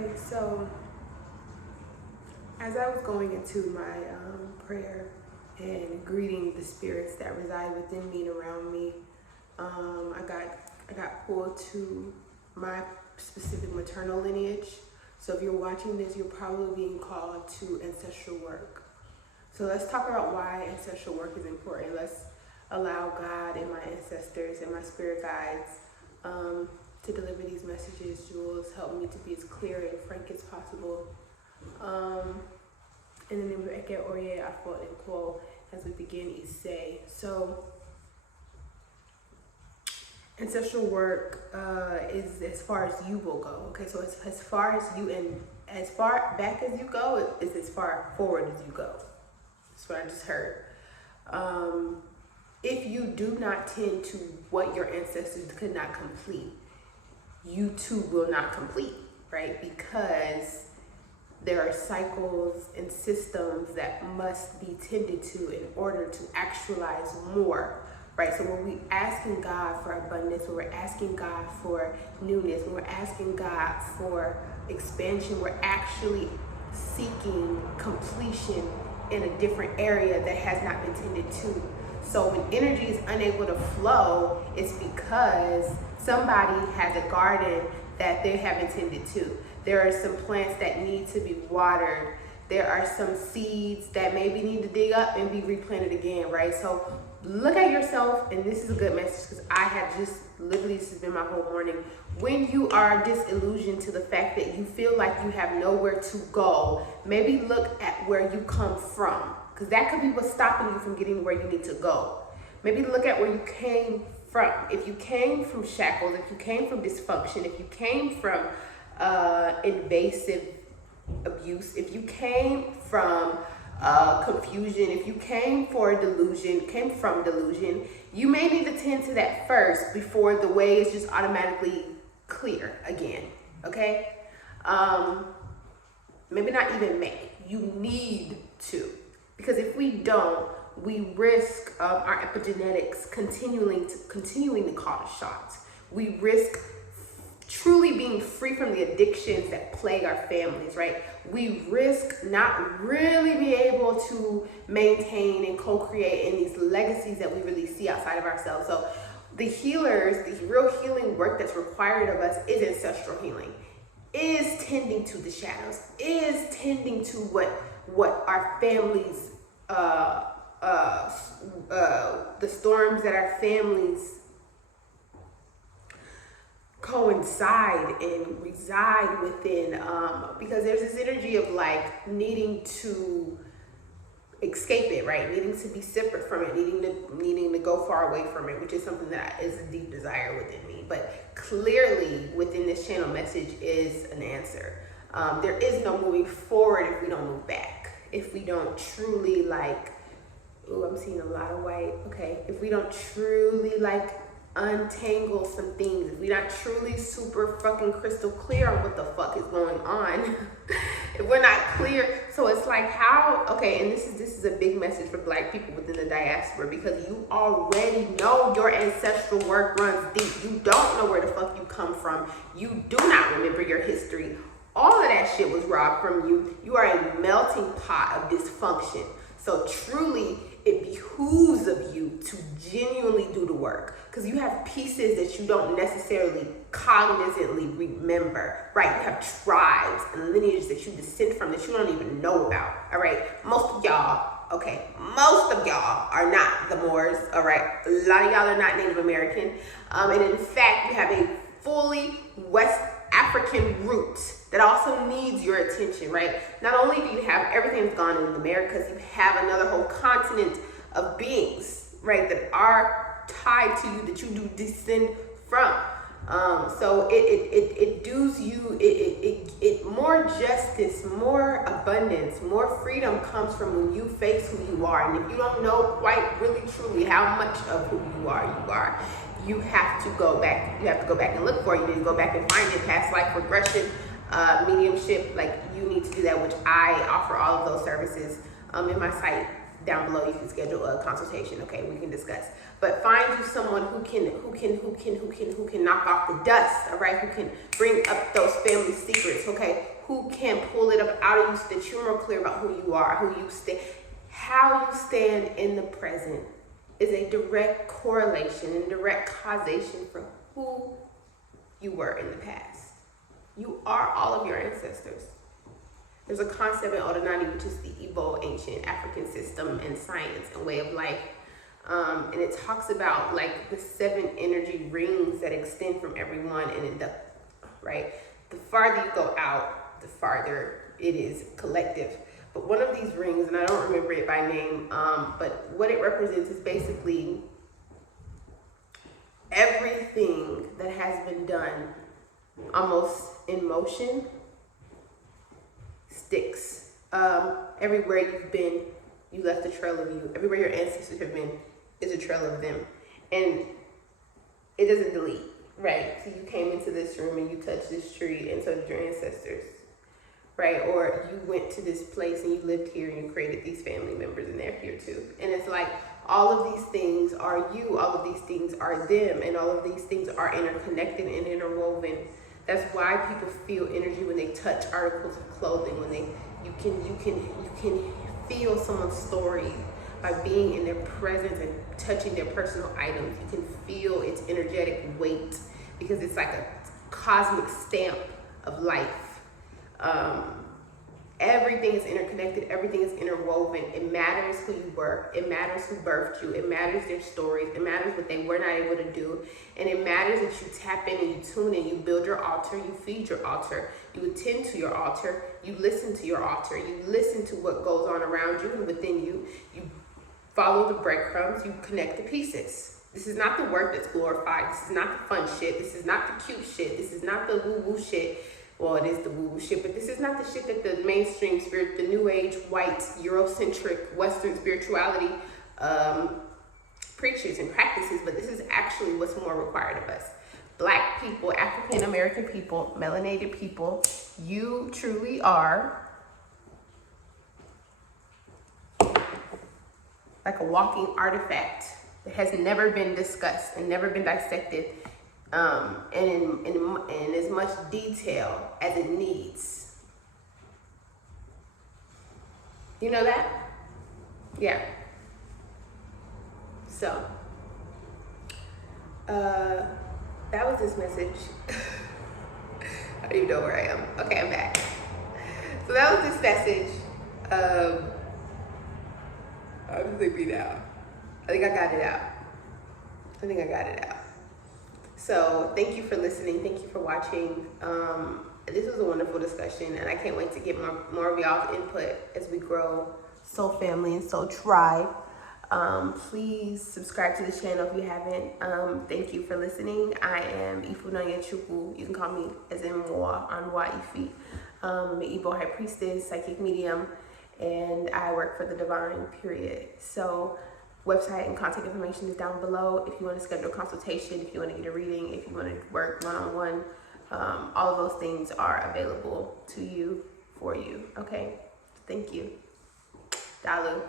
Okay, so as I was going into my prayer and greeting the spirits that reside within me and around me, I got pulled to my specific maternal lineage. So if you're watching this, you're probably being called to ancestral work. So let's talk about why ancestral work is important. Let's allow God and my ancestors and my spirit guides to deliver these messages. Jules, help me to be as clear and frank as possible. In the name of Eke Oye Afo and Quo, as we begin Ise. So ancestral work is as far as you will go. Okay, so it's as far as you, and as far back as you go is as far forward as you go. That's what I just heard. If you do not tend to what your ancestors could not complete, you too will not complete, right? Because there are cycles and systems that must be tended to in order to actualize more, right? So when we're asking God for abundance, when we're asking God for newness, when we're asking God for expansion, we're actually seeking completion in a different area that has not been tended to. So when energy is unable to flow, it's because somebody has a garden that they haven't tended to. There are some plants that need to be watered. There are some seeds that maybe need to dig up and be replanted again, right? So look at yourself, and this is a good message because I have just literally, this has been my whole morning. When you are disillusioned to the fact that you feel like you have nowhere to go, maybe look at where you come from, because that could be what's stopping you from getting where you need to go. Maybe look at where you came from. If you came from shackles, if you came from dysfunction, if you came from invasive abuse, if you came from confusion, if you came from delusion, you may need to tend to that first before the way is just automatically clear again, okay? Maybe not even may, you need to. Because if we don't, we risk our epigenetics continuing to call the shots. We risk truly being free from the addictions that plague our families, right? We risk not really being able to maintain and co-create in these legacies that we really see outside of ourselves. So the healers, the real healing work that's required of us is ancestral healing, is tending to the shadows, is tending to what our families, the storms that our families coincide and reside within, because there's this energy of like needing to escape it, right? Needing to be separate from it, needing to go far away from it, which is something that is a deep desire within me. But clearly within this channel message is an answer. There is no moving forward if we don't move back. If we don't truly like, ooh, I'm seeing a lot of white. Okay, if we don't truly like untangle some things, if we're not truly super fucking crystal clear on what the fuck is going on, if we're not clear, so it's like how, okay, and this is a big message for Black people within the diaspora, because you already know your ancestral work runs deep. You don't know where the fuck you come from. You do not remember your history. All of that shit was robbed from you. You are a melting pot of dysfunction. So truly, it behooves of you to genuinely do the work, because you have pieces that you don't necessarily cognizantly remember, right? You have tribes and lineages that you descend from that you don't even know about, all right? Most of y'all are not the Moors, all right? A lot of y'all are not Native American. And in fact, you have a fully West African root that also needs your attention, right? Not only do you have everything that's gone in the Americas, you have another whole continent of beings, right, that are tied to you, that you do descend from. So it does you, it more justice, more abundance, more freedom comes from when you face who you are. And if you don't know quite really truly how much of who you are, you have to go back. You have to go back and look for it. You need to go back and find it. Past life regression, mediumship, like you need to do that, which I offer all of those services in my site. down below. You can schedule a consultation. Okay, we can discuss. But find you someone who can knock off the dust. All right, who can bring up those family secrets. Okay, who can pull it up out of you so that you're more clear about who you are, who you stand, how you stand in the present is a direct correlation and direct causation for who you were in the past. You are all of your ancestors. There's a concept in Odinani, which is the Igbo ancient African system and science and way of life. And it talks about like the 7 energy rings that extend from everyone, and right? The farther you go out, the farther it is collective. But one of these rings, and I don't remember it by name, but what it represents is basically everything that has been done almost in motion sticks. Everywhere you've been, you left a trail of you. Everywhere your ancestors have been is a trail of them. And it doesn't delete, right? So you came into this room and you touched this tree, and so did your ancestors. Right? Or you went to this place and you lived here and you created these family members and they're here too. And it's like all of these things are you, all of these things are them, and all of these things are interconnected and interwoven. That's why people feel energy when they touch articles of clothing, when you can feel someone's story by being in their presence and touching their personal items. You can feel its energetic weight because it's like a cosmic stamp of life. Everything is interconnected, everything is interwoven. It matters who you were, it matters who birthed you, it matters their stories, it matters what they were not able to do, and it matters that you tap in and you tune in, you build your altar, you feed your altar, you attend to your altar, you listen to your altar, you listen to what goes on around you and within you, you follow the breadcrumbs, you connect the pieces. This is not the work that's glorified, this is not the fun shit, this is not the cute shit, this is not the woo-woo shit. Well, it is the woo-woo shit, but this is not the shit that the mainstream spirit, the new age, white, Eurocentric, Western spirituality preaches and practices, but this is actually what's more required of us. Black people, African American people, melanated people, you truly are like a walking artifact that has never been discussed and never been dissected and in as much detail as it needs. You know that? Yeah. So, that was this message. I don't even know where I am. Okay, I'm back. So that was this message. I'm sleepy now. I think I got it out. So thank you for listening. Thank you for watching. This was a wonderful discussion, and I can't wait to get more of y'all's input as we grow Soul Family and Soul Tribe. Please subscribe to the channel if you haven't. Thank you for listening. I am Ifunanya Chukwu. You can call me as in Mwa Anwa Ifi. I'm an Igbo High Priestess, psychic medium, and I work for the divine, period. So website and contact information is down below. If you want to schedule a consultation, if you want to get a reading, if you want to work one-on-one, all of those things are available to you, for you. Okay, thank you. Dalu.